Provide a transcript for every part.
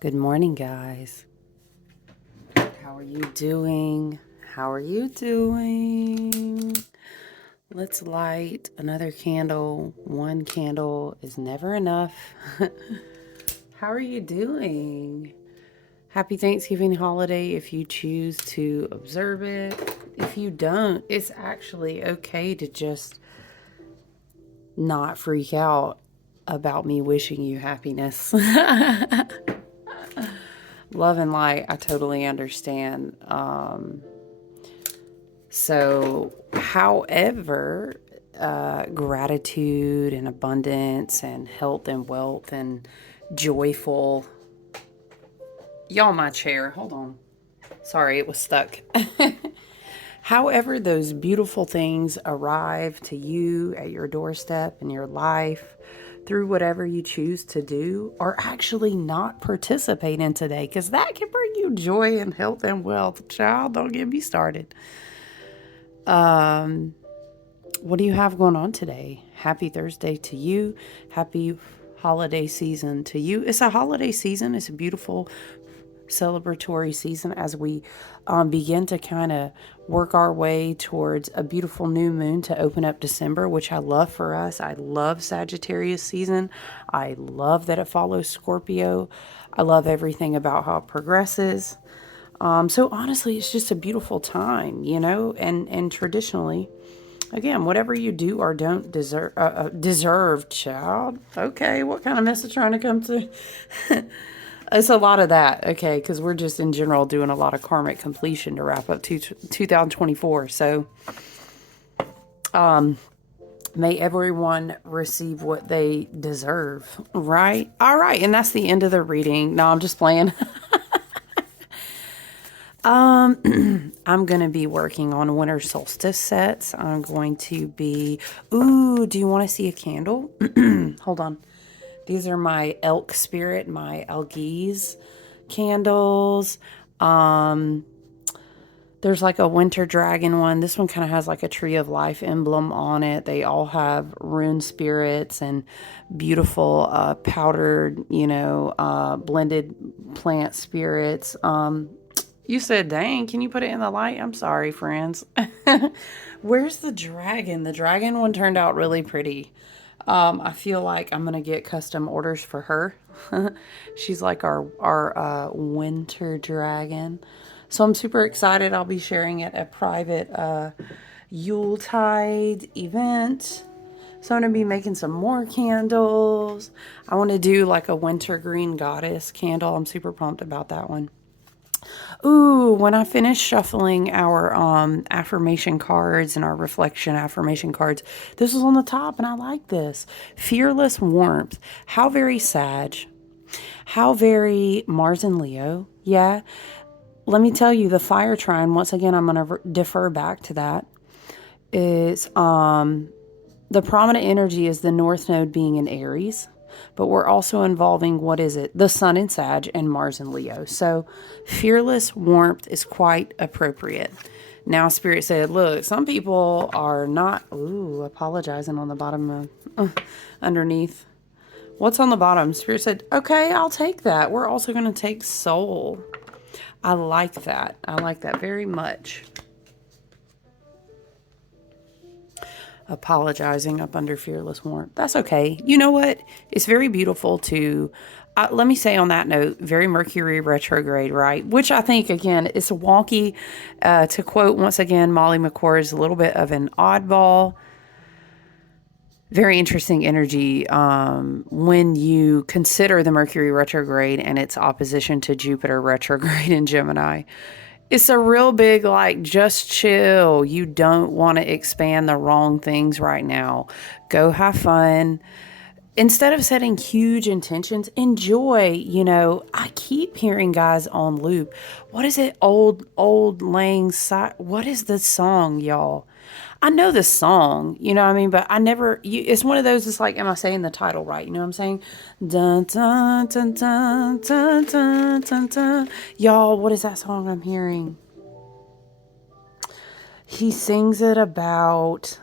Good morning, guys. How are you doing? How are you doing? Let's light another candle. One candle is never enough. How are you doing? Happy Thanksgiving holiday if you choose to observe it. If you don't, it's actually okay to just not freak out about me wishing you happiness. Love and light, I totally understand. However, gratitude and abundance and health and wealth and joyful. Y'all, my chair. Hold on. Sorry, it was stuck. However, those beautiful things arrive to you at your doorstep in your life through whatever you choose to do or actually not participate in today, because that can bring you joy and health and wealth. Child, don't get me started. What do you have going on today? Happy Thursday to you. Happy holiday season to you. It's a holiday season. It's a beautiful celebratory season as we begin to kind of work our way towards a beautiful new moon to open up December, which I love for us. I love Sagittarius season. I love that it follows Scorpio. I love everything about how it progresses. So honestly, it's just a beautiful time, and traditionally, again, whatever you do or don't deserve, child. Okay, what kind of message trying to come to? It's a lot of that, okay, because we're just in general doing a lot of karmic completion to wrap up 2024. So, may everyone receive what they deserve, right? All right, and that's the end of the reading. No, I'm just playing. I'm going to be working on winter solstice sets. I'm going to be, do you want to see a candle? Hold on. These are my elk spirit, my algiz candles. There's like a winter dragon one. This one kind of has like a tree of life emblem on it. They all have rune spirits and beautiful powdered, blended plant spirits. You said, dang, can you put it in the light? I'm sorry, friends. Where's the dragon? The dragon one turned out really pretty. I feel like I'm going to get custom orders for her. She's like our winter dragon. So I'm super excited. I'll be sharing at a private Yuletide event. So I'm going to be making some more candles. I want to do like a winter green goddess candle. I'm super pumped about that one. Ooh, when I finished shuffling our affirmation cards and our reflection affirmation cards, this was on the top, and I like this. Fearless warmth. How very Sag. How very Mars and Leo. Yeah. Let me tell you, the fire trine, once again, I'm going to defer back to that, is the prominent energy is the North Node being in Aries. But we're also involving, what is it? The Sun in Sag and Mars in Leo. So fearless warmth is quite appropriate. Now Spirit said, look, some people are not, apologizing on the bottom of, underneath. What's on the bottom? Spirit said, okay, I'll take that. We're also going to take soul. I like that. I like that very much. Apologizing up under fearless warmth. That's okay. You know what? It's very beautiful to, let me say on that note, very Mercury retrograde, right? Which I think, again, it's wonky. To quote once again, Molly McCord is a little bit of an oddball. Very interesting energy when you consider the Mercury retrograde and its opposition to Jupiter retrograde in Gemini. It's a real big, like, just chill. You don't want to expand the wrong things right now. Go have fun. Instead of setting huge intentions, enjoy. I keep hearing guys on loop. What is it? Old Lang Syne. What is the song, y'all? I know the song, you know what I mean? But I never, it's one of those, it's like, am I saying the title right? You know what I'm saying? Dun, dun, dun, dun, dun, dun, dun, dun. Y'all, what is that song I'm hearing? He sings it about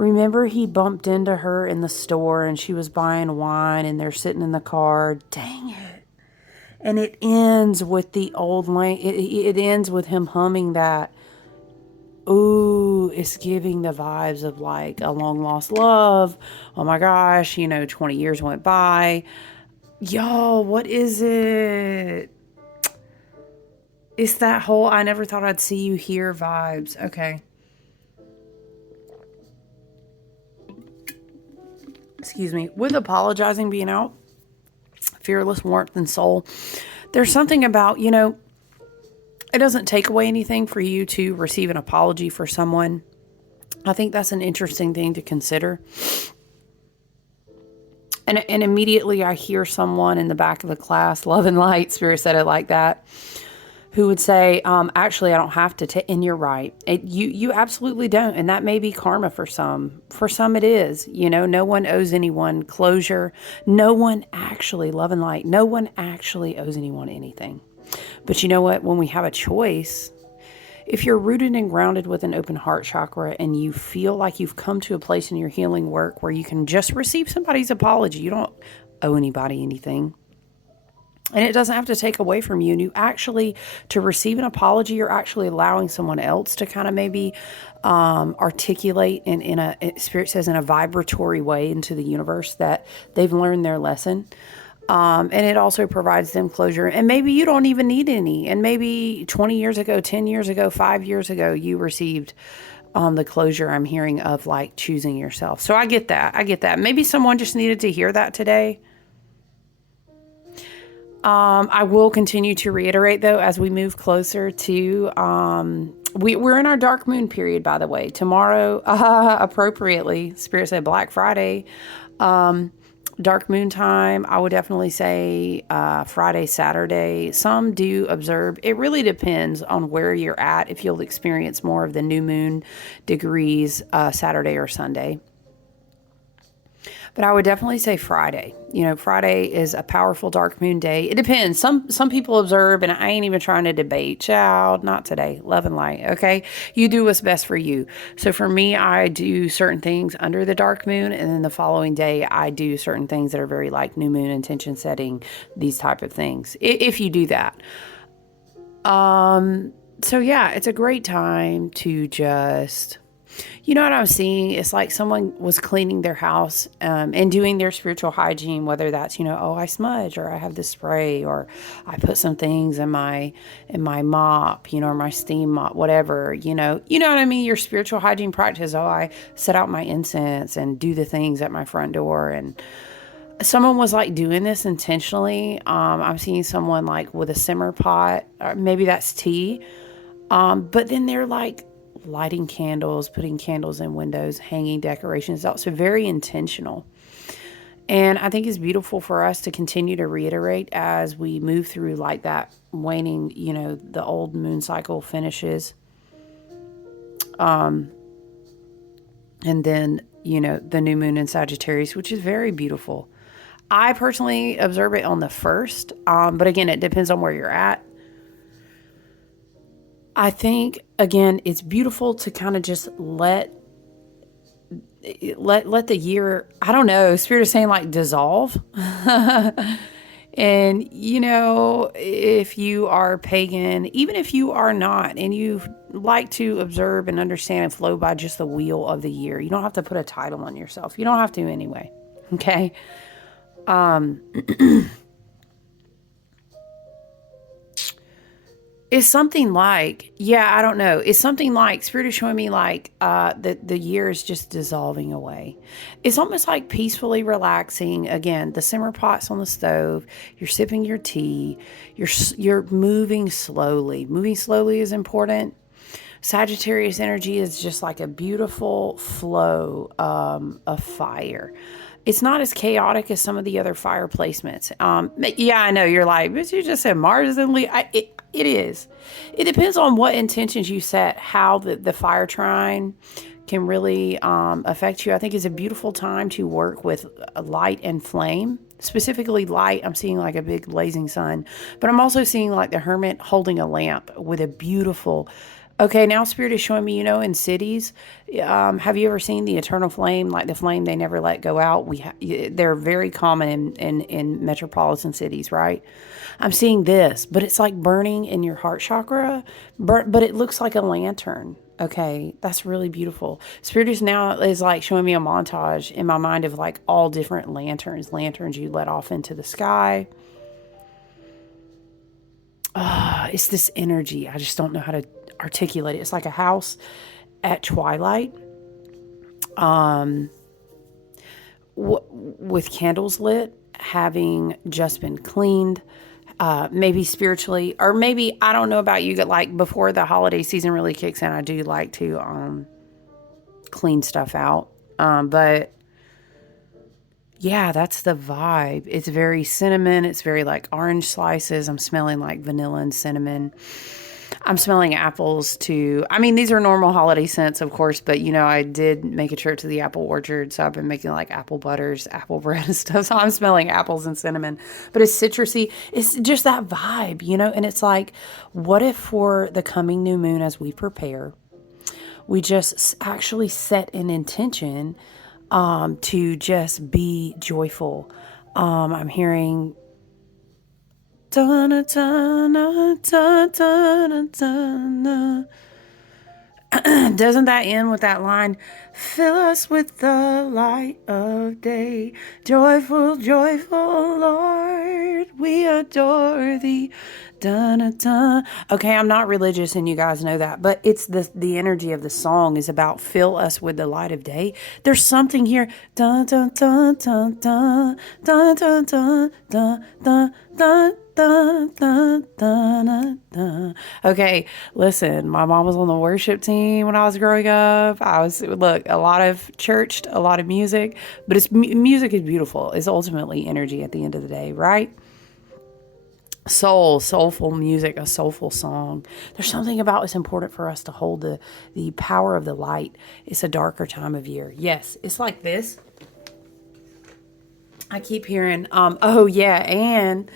Remember he bumped into her in the store and she was buying wine and they're sitting in the car. Dang it. And it ends with the old lane. It ends with him humming that. Ooh, it's giving the vibes of like a long lost love. Oh my gosh, 20 years went by. Yo, what is it? It's that whole I never thought I'd see you here vibes. Okay. Excuse me. With apologizing being out, fearless warmth and soul, there's something about, it doesn't take away anything for you to receive an apology for someone. I think that's an interesting thing to consider. And immediately I hear someone in the back of the class, Love and Light, Spirit said it like that, who would say, actually, I don't have to, and you're right. You absolutely don't. And that may be karma for some. For some it is. No one owes anyone closure. No one actually, Love and Light, no one actually owes anyone anything. But you know what? When we have a choice, if you're rooted and grounded with an open heart chakra and you feel like you've come to a place in your healing work where you can just receive somebody's apology, you don't owe anybody anything. And it doesn't have to take away from you. And you actually, to receive an apology, you're actually allowing someone else to kind of maybe articulate Spirit says, in a vibratory way into the universe that they've learned their lesson. And it also provides them closure. And maybe you don't even need any. And maybe 20 years ago, 10 years ago, 5 years ago, you received the closure I'm hearing of like choosing yourself. So I get that. Maybe someone just needed to hear that today. I will continue to reiterate, though, as we move closer to, we're in our dark moon period, by the way. Tomorrow, appropriately, Spirit said Black Friday, dark moon time. I would definitely say Friday, Saturday. Some do observe. It really depends on where you're at, if you'll experience more of the new moon degrees Saturday or Sunday. But I would definitely say Friday. Friday is a powerful dark moon day. It depends. Some people observe, and I ain't even trying to debate. Child, not today. Love and light, okay? You do what's best for you. So for me, I do certain things under the dark moon, and then the following day, I do certain things that are very like new moon intention setting, these type of things, if you do that. So yeah, it's a great time to just... You know what I'm seeing? It's like someone was cleaning their house and doing their spiritual hygiene, whether that's, I smudge, or I have this spray, or I put some things in my mop, or my steam mop, whatever, you know what I mean? Your spiritual hygiene practice. Oh, I set out my incense and do the things at my front door. And someone was like doing this intentionally. I'm seeing someone like with a simmer pot, or maybe that's tea. But then they're like lighting candles, putting candles in windows, hanging decorations out. So very intentional. And I think it's beautiful for us to continue to reiterate as we move through like that waning, the old moon cycle finishes. And then, the new moon in Sagittarius, which is very beautiful. I personally observe it on the 1st. But again, it depends on where you're at. I think, again, it's beautiful to kind of just let the year, I don't know, Spirit is saying like dissolve. And, if you are pagan, even if you are not, and you like to observe and understand and flow by just the wheel of the year, you don't have to put a title on yourself. You don't have to anyway. Okay. It's something like, I don't know. It's something like, Spirit is showing me like the year is just dissolving away. It's almost like peacefully relaxing. Again, the simmer pot's on the stove. You're sipping your tea. You're moving slowly. Moving slowly is important. Sagittarius energy is just like a beautiful flow of fire. It's not as chaotic as some of the other fire placements. I know you're like, but you just said Mars and Leo. It is. It depends on what intentions you set, how the fire trine can really affect you. I think it's a beautiful time to work with light and flame. Specifically light, I'm seeing like a big blazing sun. But I'm also seeing like the hermit holding a lamp with a beautiful Okay, now Spirit is showing me, in cities, have you ever seen the eternal flame, like the flame they never let go out? They're very common in metropolitan cities, right? I'm seeing this, but it's like burning in your heart chakra, but it looks like a lantern. Okay, that's really beautiful. Spirit is like showing me a montage in my mind of like all different lanterns you let off into the sky. It's this energy. I just don't know how to articulate it. It's like a house at twilight, with candles lit, having just been cleaned, maybe spiritually, or maybe, I don't know about you, like before the holiday season really kicks in, I do like to clean stuff out. But yeah, that's the vibe. It's very cinnamon. It's very like orange slices. I'm smelling like vanilla and cinnamon. I'm smelling apples too. I mean, these are normal holiday scents, of course, but I did make a trip to the apple orchard, so I've been making like apple butters, apple bread and stuff. So I'm smelling apples and cinnamon, but it's citrusy. It's just that vibe, and it's like, what if for the coming new moon, as we prepare, we just actually set an intention to just be joyful. I'm hearing doesn't that end with that line? Fill us with the light of day. Joyful, joyful Lord, we adore thee. Dun-dun-dun. Okay, I'm not religious and you guys know that, but it's the energy of the song is about fill us with the light of day. There's something here. Dun dun dun dun dun dun dun dun dun dun dun. Dun, dun, dun, dun, dun. Okay, listen, my mom was on the worship team when I was growing up. Look, a lot of church, a lot of music, but music is beautiful. It's ultimately energy at the end of the day, right? Soulful music, a soulful song. There's something about it's important for us to hold the power of the light. It's a darker time of year. Yes, it's like this. I keep hearing, oh yeah, and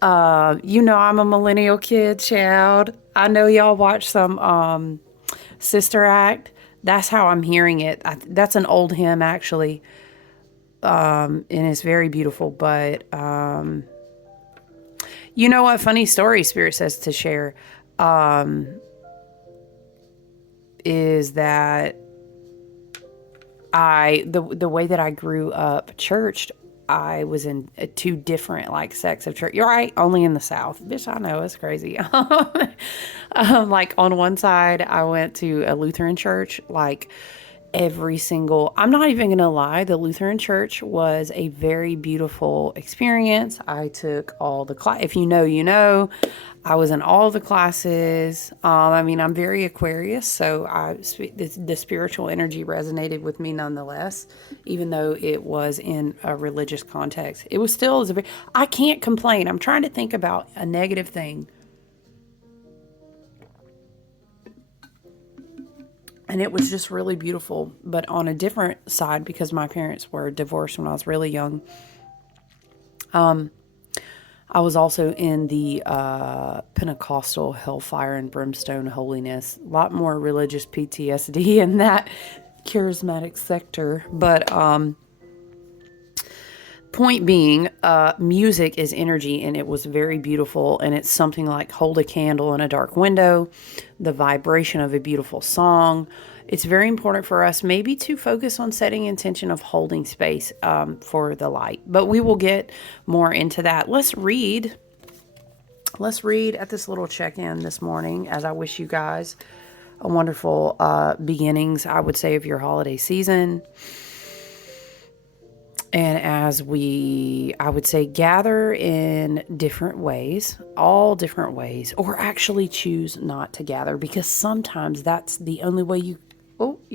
I'm a millennial kid, child. I know y'all watch some Sister Act. That's how I'm hearing it. That's an old hymn, actually, and it's very beautiful. But you know what? Funny story, Spirit says to share, is that the way that I grew up churched, I was in two different like sects of church. You're right, only in the South. Bitch, I know, it's crazy. Like on one side, I went to a Lutheran church, like I'm not even gonna lie, the Lutheran church was a very beautiful experience. I took all the class. If you know, you know. I was in all the classes. I'm very Aquarius, so the spiritual energy resonated with me nonetheless, even though it was in a religious context. It was still, I can't complain. I'm trying to think about a negative thing. And it was just really beautiful. But on a different side, because my parents were divorced when I was really young, I was also in the Pentecostal hellfire and brimstone holiness. A lot more religious PTSD in that charismatic sector. But point being, music is energy, and it was very beautiful. And it's something like hold a candle in a dark window, the vibration of a beautiful song. It's very important for us maybe to focus on setting intention of holding space for the light. But we will get more into that. Let's read at this little check-in this morning, as I wish you guys a wonderful beginnings, I would say, of your holiday season. And as I would say, gather in different ways, all different ways, or actually choose not to gather, because sometimes that's the only way you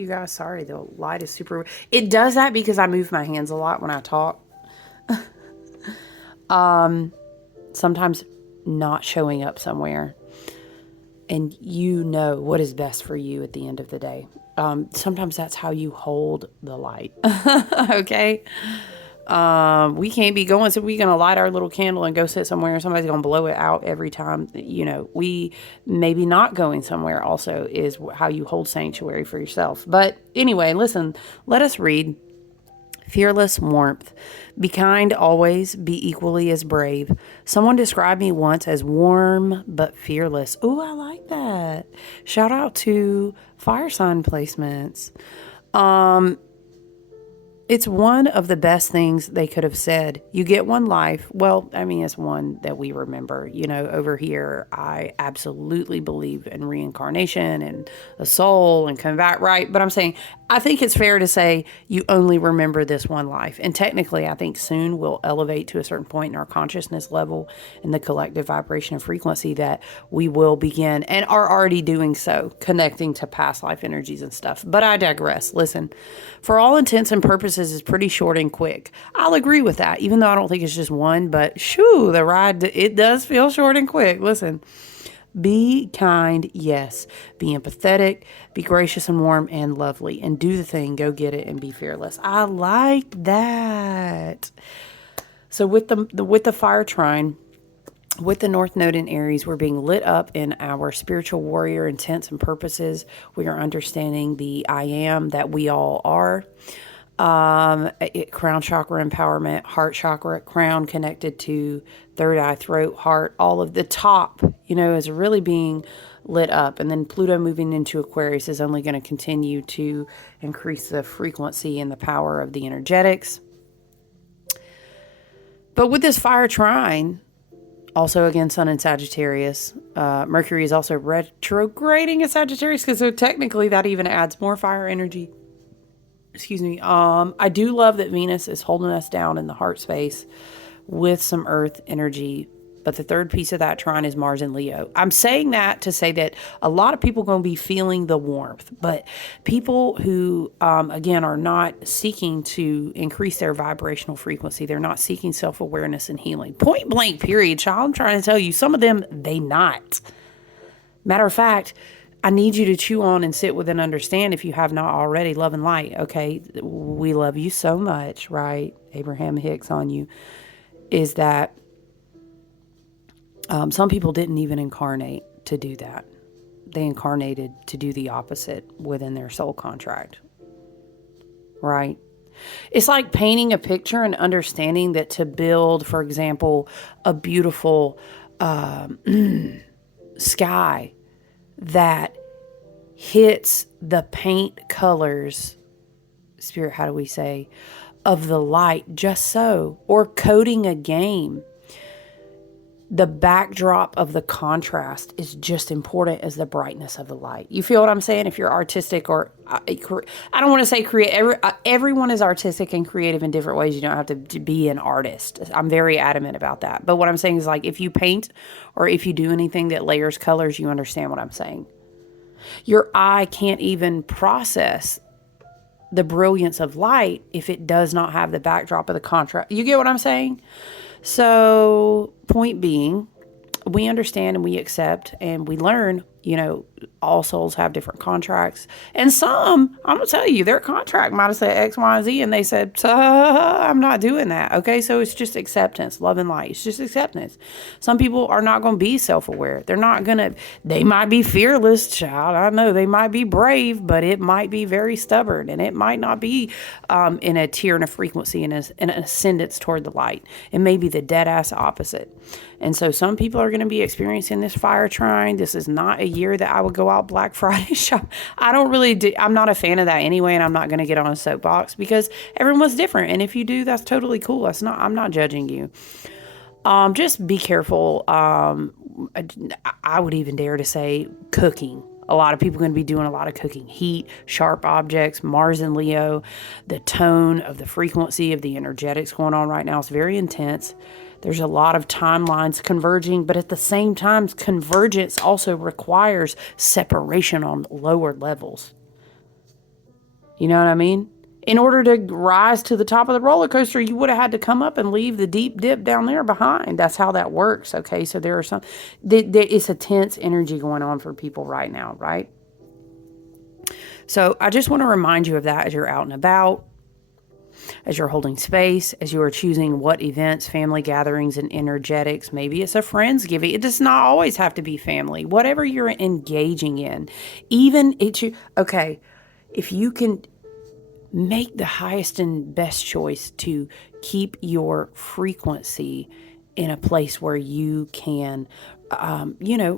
guys, sorry, the light is super, it does that because I move my hands a lot when I talk. Sometimes not showing up somewhere, and what is best for you at the end of the day. Sometimes that's how you hold the light. Okay. We can't be going, so we're going to light our little candle and go sit somewhere and somebody's going to blow it out every time. We maybe not going somewhere also is how you hold sanctuary for yourself. But anyway, listen, let us read. Fearless warmth. Be kind always, be equally as brave. Someone described me once as warm but fearless. Oh, I like that. Shout out to fire sign placements. It's one of the best things they could have said. You get one life. Well, I mean, it's one that we remember. Over here, I absolutely believe in reincarnation and a soul and come back, right? But I'm saying, I think it's fair to say you only remember this one life. And technically, I think soon we'll elevate to a certain point in our consciousness level in the collective vibration and frequency that we will begin and are already doing so, connecting to past life energies and stuff. But I digress. Listen, for all intents and purposes, is pretty short and quick. I'll agree with that, even though I don't think it's just one, but shoo, the ride, it does feel short and quick. Listen, be kind, yes. Be empathetic, be gracious and warm and lovely, and do the thing, go get it, and be fearless. I like that. So with the fire trine, with the North Node in Aries, we're being lit up in our spiritual warrior intents and purposes. We are understanding the I am that we all are. Crown chakra empowerment, heart chakra, crown connected to third eye, throat, heart, all of the top, is really being lit up. And then Pluto moving into Aquarius is only going to continue to increase the frequency and the power of the energetics. But with this fire trine, also again, Sun in Sagittarius, Mercury is also retrograding in Sagittarius, because so technically that even adds more fire energy. Excuse me. I do love that Venus is holding us down in the heart space with some earth energy. But the third piece of that trine is Mars and Leo. I'm saying that to say that a lot of people are going to be feeling the warmth. But people who, again, are not seeking to increase their vibrational frequency. They're not seeking self-awareness and healing. Point blank, period, child. I'm trying to tell you, some of them, they not. Matter of fact, I need you to chew on and sit with and understand, if you have not already, love and light, okay? We love you so much, right? Abraham Hicks on you. Is that some people didn't even incarnate to do that. They incarnated to do the opposite within their soul contract, right? It's like painting a picture and understanding that to build, for example, a beautiful sky that hits the paint colors, spirit, how do we say, of the light, just so, or coding a game. The backdrop of the contrast is just important as the brightness of the light. You feel what I'm saying? If you're artistic, or I don't want to say create, everyone is artistic and creative in different ways. You don't have to be an artist. I'm very adamant about that. But what I'm saying is, like, if you paint or if you do anything that layers colors, you understand what I'm saying. Your eye can't even process the brilliance of light if it does not have the backdrop of the contrast. You get what I'm saying? So, point being, we understand and we accept and we learn, all souls have different contracts. And some, I'm going to tell you, their contract might have said X, Y, and Z, and they said, I'm not doing that. Okay, so it's just acceptance, love and light. It's just acceptance. Some people are not going to be self-aware. They might be fearless, child. I know they might be brave, but it might be very stubborn, and it might not be in a tier and a frequency and an ascendance toward the light. It may be the dead ass opposite. And so some people are going to be experiencing this fire trine. This is not a year that I would go out Black Friday shop. I'm not a fan of that anyway, and I'm not going to get on a soapbox because everyone's different. And if you do, that's totally cool. I'm not judging you. Just be careful. I would even dare to say cooking. A lot of people are going to be doing a lot of cooking. Heat, sharp objects, Mars and Leo, the tone of the frequency of the energetics going on right now is very intense. There's a lot of timelines converging, but at the same time, convergence also requires separation on lower levels. You know what I mean? In order to rise to the top of the roller coaster, you would have had to come up and leave the deep dip down there behind. That's how that works, okay? So there are it's a tense energy going on for people right now, right? So I just want to remind you of that as you're out and about. as you're holding space, as you are choosing what events, family gatherings, and energetics. Maybe it's a Friendsgiving. It does not always have to be family. Whatever you're engaging in, even okay, if you can make the highest and best choice to keep your frequency in a place where you can,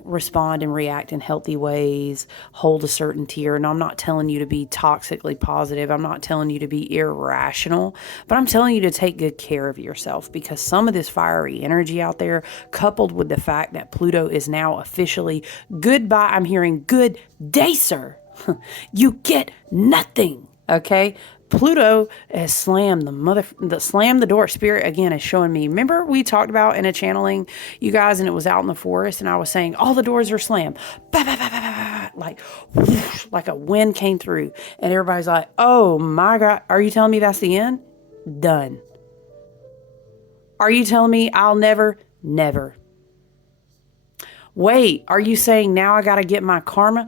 respond and react in healthy ways, hold a certain tier. And I'm not telling you to be toxically positive. I'm not telling you to be irrational, but I'm telling you to take good care of yourself, because some of this fiery energy out there, coupled with the fact that Pluto is now officially goodbye. I'm hearing good day, sir. You get nothing. Okay. Pluto has slammed the door. Spirit again is showing me. Remember we talked about in a channeling, you guys, and it was out in the forest, and I was saying all the doors are slammed. Bah, bah, bah, bah, bah, bah, like whoosh, like a wind came through, and everybody's like, "Oh my God, are you telling me that's the end? Done. Are you telling me I'll never? Wait, are you saying now I got to get my karma?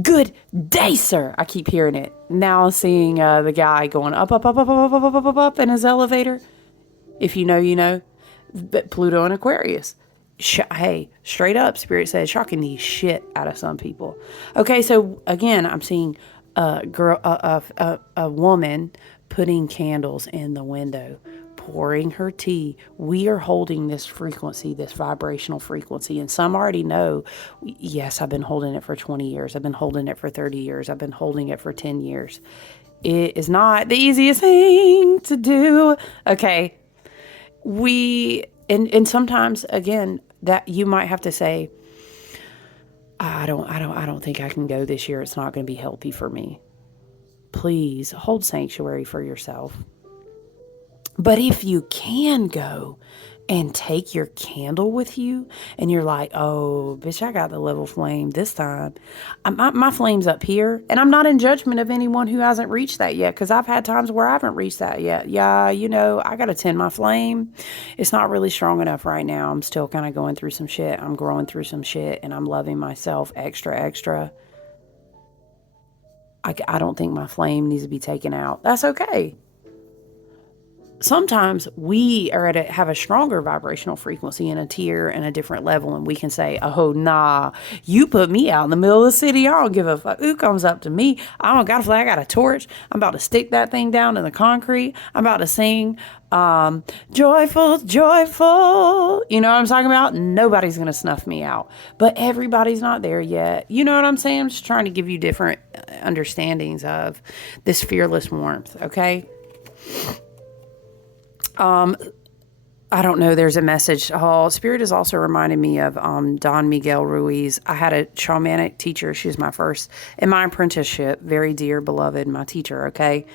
Good day, sir. I keep hearing it. Now I'm seeing the guy going up in his elevator. If you know, you know. But Pluto and Aquarius. Hey, straight up, Spirit says, shocking the shit out of some people. Okay, so again, I'm seeing a woman putting candles in the window, pouring her tea. We are holding this frequency, this vibrational frequency. And some already know, yes, I've been holding it for 20 years. I've been holding it for 30 years. I've been holding it for 10 years. It is not the easiest thing to do. Okay. And sometimes again, that you might have to say, I don't think I can go this year. It's not going to be healthy for me. Please hold sanctuary for yourself. But if you can go and take your candle with you, and you're like, oh, bitch, I got the level flame this time. My flame's up here. And I'm not in judgment of anyone who hasn't reached that yet, because I've had times where I haven't reached that yet. Yeah, I got to tend my flame. It's not really strong enough right now. I'm still kind of going through some shit. I'm growing through some shit, and I'm loving myself extra. I don't think my flame needs to be taken out. That's okay. Sometimes we are have a stronger vibrational frequency in a tier and a different level, and we can say, oh, nah, you put me out in the middle of the city. I don't give a fuck who comes up to me. I don't got a flag. I got a torch. I'm about to stick that thing down in the concrete. I'm about to sing, joyful. You know what I'm talking about? Nobody's going to snuff me out, but everybody's not there yet. You know what I'm saying? I'm just trying to give you different understandings of this fearless warmth. Okay. I don't know. There's a message. Oh, Spirit is also reminding me of Don Miguel Ruiz. I had a shamanic teacher. She was my first in my apprenticeship. Very dear, beloved, my teacher. Okay.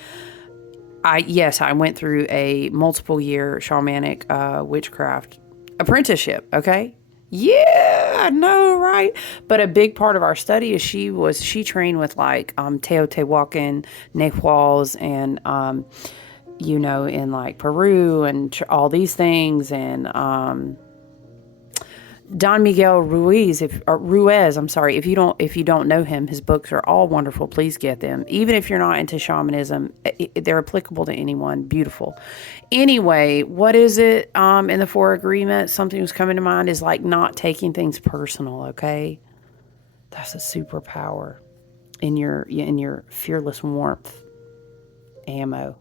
I went through a multiple year shamanic witchcraft apprenticeship. Okay. Yeah, I know, right? But a big part of our study is she trained with like Teotihuacan, Nahuals, and in like Peru and all these things. And Don Miguel Ruiz, if you don't know him, his books are all wonderful. Please get them. Even if you're not into shamanism, they're applicable to anyone. Beautiful. Anyway, what is it in the Four Agreements? Something was coming to mind is like not taking things personal. Okay, that's a superpower in your fearless warmth ammo.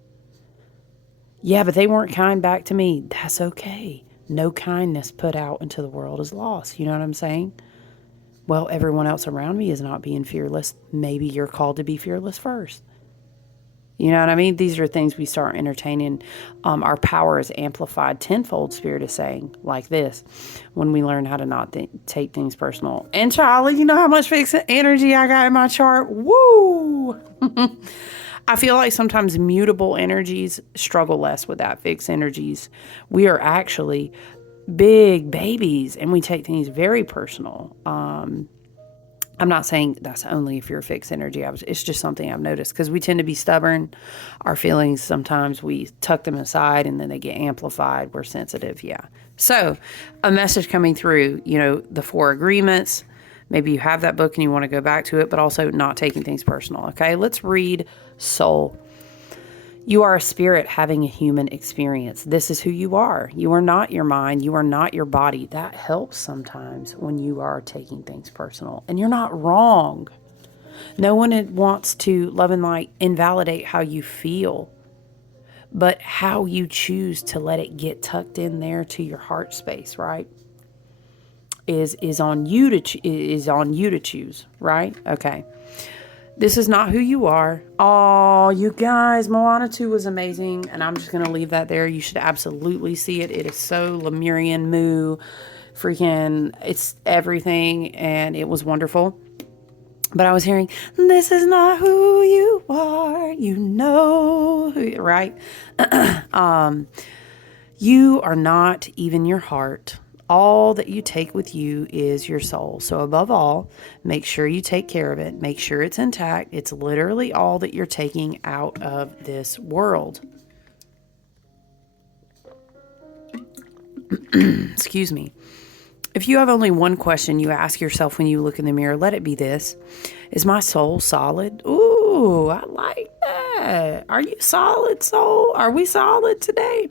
Yeah, but they weren't kind back to me. That's okay. No kindness put out into the world is lost. You know what I'm saying? Well, everyone else around me is not being fearless. Maybe you're called to be fearless first. You know what I mean? These are things we start entertaining. Our power is amplified tenfold, Spirit is saying, like this, when we learn how to not take things personal. And Charlie, you know how much fixed energy I got in my chart? Woo! I feel like sometimes mutable energies struggle less with that. Fixed energies, we are actually big babies and we take things very personal. I'm not saying that's only if you're a fixed energy. It's just something I've noticed because we tend to be stubborn. Our feelings, sometimes we tuck them aside and then they get amplified. We're sensitive. Yeah. So a message coming through, the Four Agreements. Maybe you have that book and you want to go back to it, but also not taking things personal. Okay, let's read Soul. You are a spirit having a human experience. This is who you are. You are not your mind. You are not your body. That helps sometimes when you are taking things personal. And you're not wrong. No one wants to, love and light, invalidate how you feel, but how you choose to let it get tucked in there to your heart space, right? Is on you to choose, right? Okay. This is not who you are. Oh, you guys, Moana 2 was amazing, and I'm just going to leave that there. You should absolutely see it. It is so Lemurian Moo, freaking, it's everything, and it was wonderful. But I was hearing, this is not who you are, you know, right? You are not even your heart. All that you take with you is your soul. So above all, make sure you take care of it. Make sure it's intact. It's literally all that you're taking out of this world. Excuse me. If you have only one question you ask yourself when you look in the mirror, let it be this. Is my soul solid? Ooh, I like that. Are you solid, soul? Are we solid today?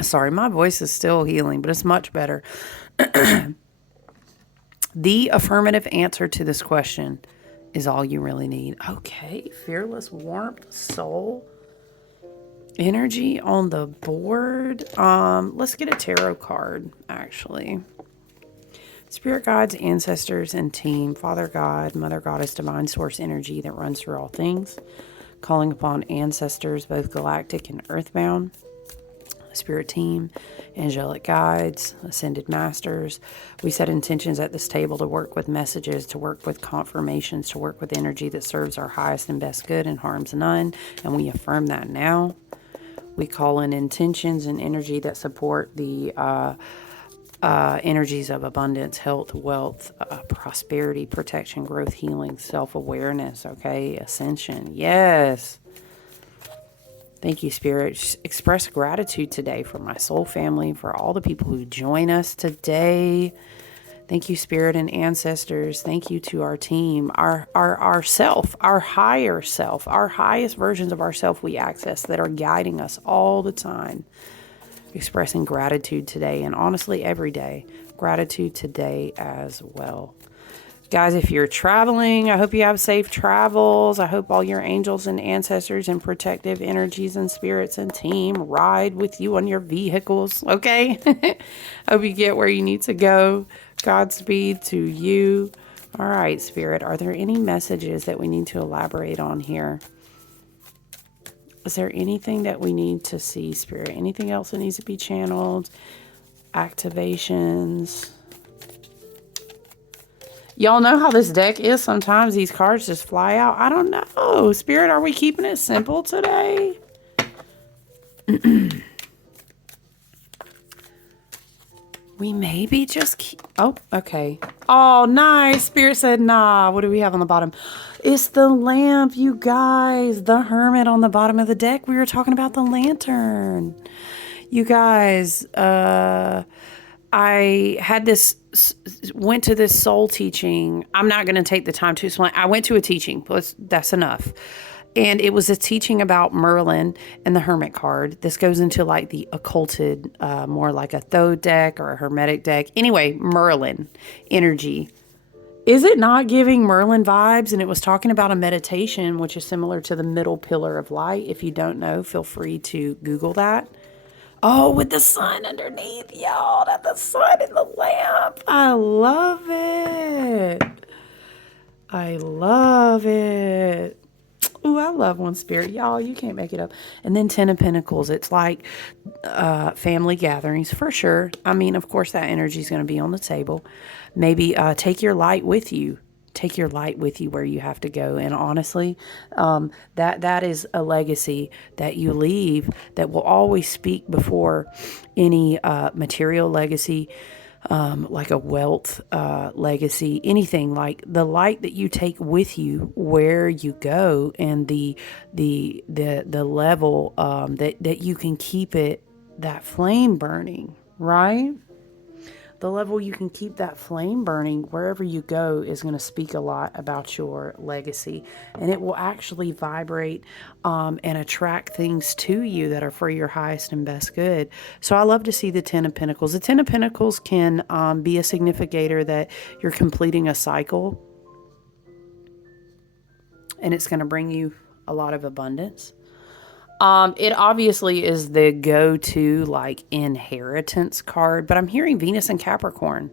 Sorry, my voice is still healing, but it's much better. The affirmative answer to this question is all you really need. Okay, fearless warmth, soul, energy on the board. Let's get a tarot card, actually. Spirit guides, ancestors, and team. Father God, Mother Goddess, divine source energy that runs through all things. Calling upon ancestors, both galactic and earthbound. Spirit team, angelic guides, ascended masters. We set intentions at this table to work with messages, to work with confirmations, to work with energy that serves our highest and best good and harms none. And we affirm that now. We call in intentions and energy that support the energies of abundance, health, wealth, prosperity, protection, growth, healing, self-awareness, okay? Ascension. Yes. Thank you, Spirit. Express gratitude today for my soul family, for all the people who join us today. Thank you, Spirit and ancestors. Thank you to our team, our self, our higher self, our highest versions of ourself we access that are guiding us all the time. Expressing gratitude today, and honestly, every day. Gratitude today as well. Guys, if you're traveling, I hope you have safe travels. I hope all your angels and ancestors and protective energies and spirits and team ride with you on your vehicles, okay? Hope you get where you need to go. Godspeed to you. All right, Spirit, are there any messages that we need to elaborate on here? Is there anything that we need to see, Spirit? Anything else that needs to be channeled? Activations? Y'all know how this deck is. Sometimes these cards just fly out. I don't know. Spirit, are we keeping it simple today? We maybe just keep... Oh, okay. Oh, nice. Spirit said, nah. What do we have on the bottom? It's the lamp, you guys. The hermit on the bottom of the deck. We were talking about the lantern. You guys, I had this, went to this soul teaching. I'm not going to take the time to explain. I went to a teaching. That's enough. And it was a teaching about Merlin and the Hermit card. This goes into like the occulted, more like a Thoth deck or a Hermetic deck. Anyway, Merlin energy. Is it not giving Merlin vibes? And it was talking about a meditation, which is similar to the middle pillar of light. If you don't know, feel free to Google that. Oh, with the sun underneath, y'all. That's the sun in the lamp. I love it. I love it. Ooh, I love one, Spirit. Y'all, you can't make it up. And then 10 of Pentacles. It's like family gatherings for sure. I mean, of course, that energy is going to be on the table. Maybe take your light with you. Take your light with you where you have to go. And honestly, that is a legacy that you leave that will always speak before any material legacy, like a wealth legacy, anything. Like the light that you take with you where you go, and the level that you can keep it, that flame burning, right? The level you can keep that flame burning wherever you go is going to speak a lot about your legacy. And it will actually vibrate and attract things to you that are for your highest and best good. So I love to see the Ten of Pentacles. The Ten of Pentacles can be a significator that you're completing a cycle. And it's going to bring you a lot of abundance. It obviously is the go-to like inheritance card, but I'm hearing Venus and Capricorn.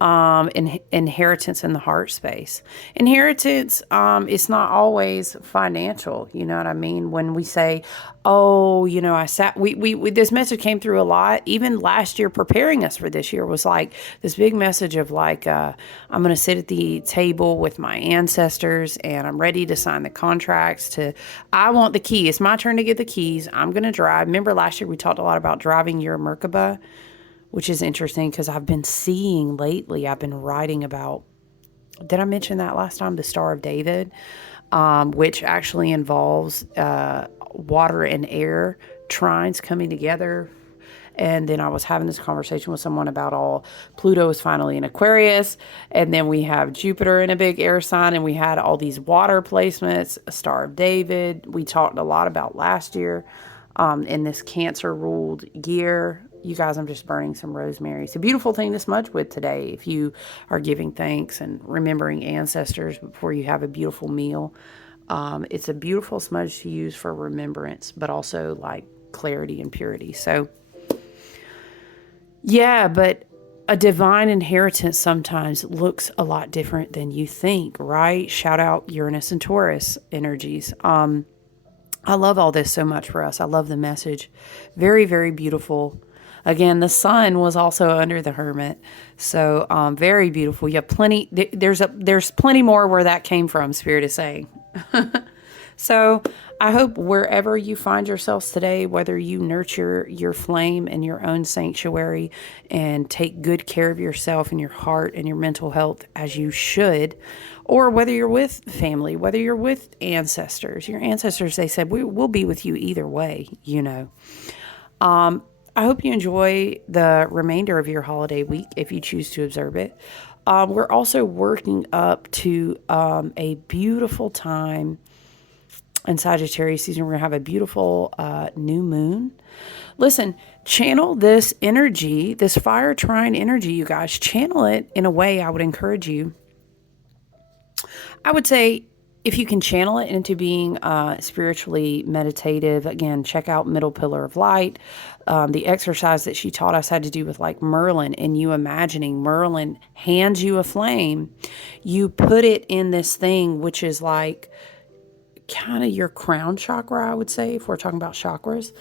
Inheritance in the heart space. Inheritance, it's not always financial. You know what I mean? When we say, oh, you know, we this message came through a lot. Even last year, preparing us for this year was like this big message of like, I'm going to sit at the table with my ancestors and I'm ready to sign the contracts I want the key. It's my turn to get the keys. I'm going to drive. Remember last year we talked a lot about driving your Merkaba, which is interesting because I've been seeing lately, I've been writing about, did I mention that last time? The Star of David, which actually involves water and air trines coming together. And then I was having this conversation with someone about Pluto is finally in Aquarius. And then we have Jupiter in a big air sign. And we had all these water placements, a Star of David. We talked a lot about last year in this Cancer ruled year. You guys, I'm just burning some rosemary. It's a beautiful thing to smudge with today if you are giving thanks and remembering ancestors before you have a beautiful meal. It's a beautiful smudge to use for remembrance, but also like clarity and purity. So, yeah, but a divine inheritance sometimes looks a lot different than you think, right? Shout out Uranus and Taurus energies. I love all this so much for us. I love the message. Very, very beautiful. Again, the sun was also under the Hermit. So very beautiful. You have plenty. There's plenty more where that came from, Spirit is saying. So I hope wherever you find yourselves today, whether you nurture your flame in your own sanctuary and take good care of yourself and your heart and your mental health as you should, or whether you're with family, whether you're with ancestors, your ancestors, they said, we'll be with you either way, you know. I hope you enjoy the remainder of your holiday week if you choose to observe it. We're also working up to a beautiful time in Sagittarius season. We're going to have a beautiful new moon. Listen, channel this energy, this fire trine energy, you guys. Channel it in a way I would encourage you. I would say if you can channel it into being spiritually meditative, again, check out Middle Pillar of Light. The exercise that she taught us had to do with like Merlin and you imagining Merlin hands you a flame. You put it in this thing, which is like kind of your crown chakra, I would say, if we're talking about chakras.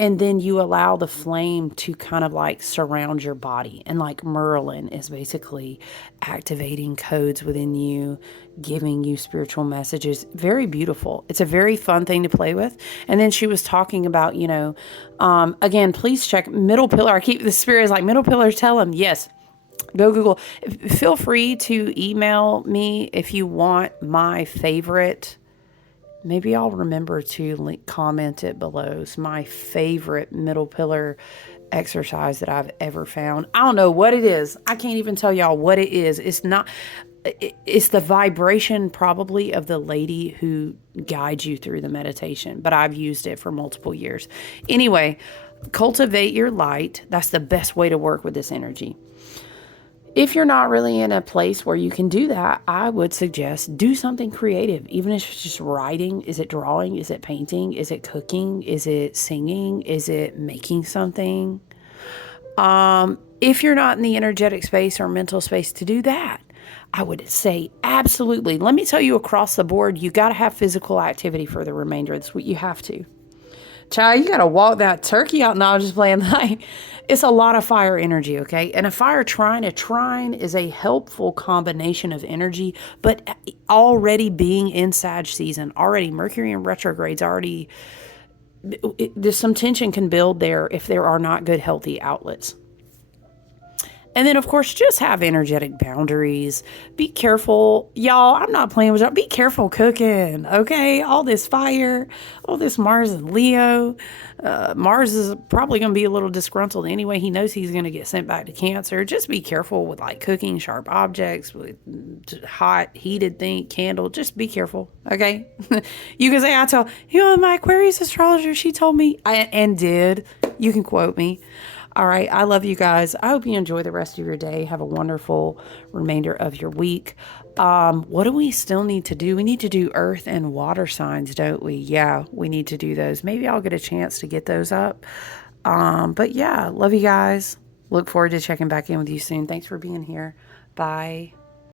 And then you allow the flame to kind of like surround your body. And like Merlin is basically activating codes within you, giving you spiritual messages. Very beautiful. It's a very fun thing to play with. And then she was talking about, you know, again, please check Middle Pillar. I keep the spirit is like Middle Pillar, tell them, yes. Go Google. Feel free to email me if you want my favorite. Maybe I'll remember to comment it below. It's my favorite Middle Pillar exercise that I've ever found. I don't know what it is. I can't even tell y'all what it is. It's the vibration probably of the lady who guides you through the meditation, but I've used it for multiple years. Anyway, cultivate your light. That's the best way to work with this energy. If you're not really in a place where you can do that, I would suggest do something creative, even if it's just writing. Is it drawing? Is it painting? Is it cooking? Is it singing? Is it making something? If you're not in the energetic space or mental space to do that, I would say absolutely. Let me tell you, across the board, you got to have physical activity for the remainder of this week. You have to. Child, you got to walk that turkey out. No, I'm just playing. Like, it's a lot of fire energy, okay? And a trine is a helpful combination of energy, but already being in Sag season, already Mercury in retrogrades, there's some tension can build there if there are not good, healthy outlets. And then, of course, just have energetic boundaries. Be careful. Y'all, I'm not playing with y'all. Be careful cooking, okay? All this fire, all this Mars and Leo. Mars is probably going to be a little disgruntled anyway. He knows he's going to get sent back to Cancer. Just be careful with like cooking sharp objects, with hot, heated candle. Just be careful, okay? You can say, my Aquarius astrologer, she told me, and did. You can quote me. All right. I love you guys. I hope you enjoy the rest of your day. Have a wonderful remainder of your week. What do we still need to do? We need to do earth and water signs, don't we? Yeah, we need to do those. Maybe I'll get a chance to get those up. But yeah, love you guys. Look forward to checking back in with you soon. Thanks for being here. Bye.